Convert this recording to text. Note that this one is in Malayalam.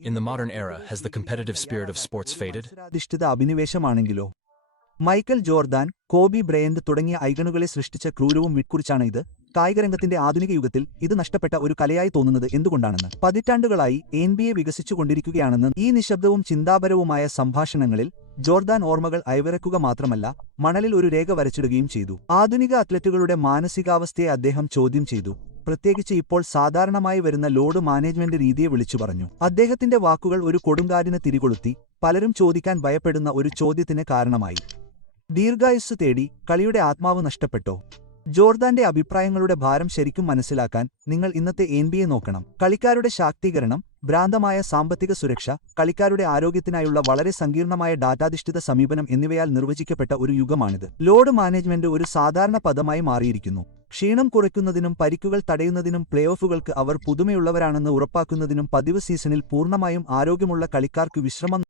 In the modern era, has the competitive spirit of sports faded? മത്സരാധിഷ്ഠിത അഭിനിവേശമാണെങ്കിലോ? മൈക്കൽ ജോർദാൻ, കോബി ബ്രയന്റ് തുടങ്ങിയ ഐക്കണുകളെ സൃഷ്ടിച്ച ക്രൂരവും വിട്കുറിച്ചാണ് ഇത്. കായികരംഗത്തിന്റെ ആധുനിക യുഗത്തിൽ ഇത് നഷ്ടപ്പെട്ട ഒരു കലയായി തോന്നുന്നത് എന്തുകൊണ്ടാണെന്ന്. പതിറ്റാണ്ടുകളായി NBA വികസിച്ചുകൊണ്ടിരിക്കുകയാണെന്ന് ഈ നിശബ്ദവും ചിന്താപരവുമായ സംഭാഷണങ്ങളിൽ ജോർദാൻ ഓർമ്മകൾ അയവിറക്കുക മാത്രമല്ല, മണലിൽ ഒരു രേഖ വരച്ചിടുകയും ചെയ്തു. ആധുനിക അത്ലറ്റുകളുടെ മാനസികാവസ്ഥയെ അദ്ദേഹം ചോദ്യം ചെയ്തു, പ്രത്യേകിച്ച് ഇപ്പോൾ സാധാരണമായി വരുന്ന ലോഡ് മാനേജ്മെന്റ് രീതിയെ വിളിച്ചു പറഞ്ഞു. അദ്ദേഹത്തിന്റെ വാക്കുകൾ ഒരു കൊടുങ്കാറ്റിന് തിരികൊളുത്തി, പലരും ചോദിക്കാൻ ഭയപ്പെടുന്ന ഒരു ചോദ്യത്തിന് കാരണമായി. ദീർഘായുസ്സ് തേടി കളിയുടെ ആത്മാവ് നഷ്ടപ്പെട്ടോ? ജോർദാന്റെ അഭിപ്രായങ്ങളുടെ ഭാരം ശരിക്കും മനസ്സിലാക്കാൻ നിങ്ങൾ ഇന്നത്തെ NBA നോക്കണം. കളിക്കാരുടെ ശാക്തീകരണം, ഭ്രാന്തമായ സാമ്പത്തിക സുരക്ഷ, കളിക്കാരുടെ ആരോഗ്യത്തിനായുള്ള വളരെ സങ്കീർണമായ ഡാറ്റാധിഷ്ഠിത സമീപനം എന്നിവയാൽ നിർവചിക്കപ്പെട്ട ഒരു യുഗമാണിത്. ലോഡ് മാനേജ്മെന്റ് ഒരു സാധാരണ പദമായി മാറിയിരിക്കുന്നു. ക്ഷീണം കുറയ്ക്കുന്നതിനും പരിക്കുകൾ തടയുന്നതിനും പ്ലേഓഫുകൾക്ക് അവർ പുതുമയുള്ളവരാണെന്ന് ഉറപ്പാക്കുന്നതിനും പതിവ് സീസണിൽ പൂർണ്ണമായും ആരോഗ്യമുള്ള കളിക്കാർക്ക് വിശ്രമം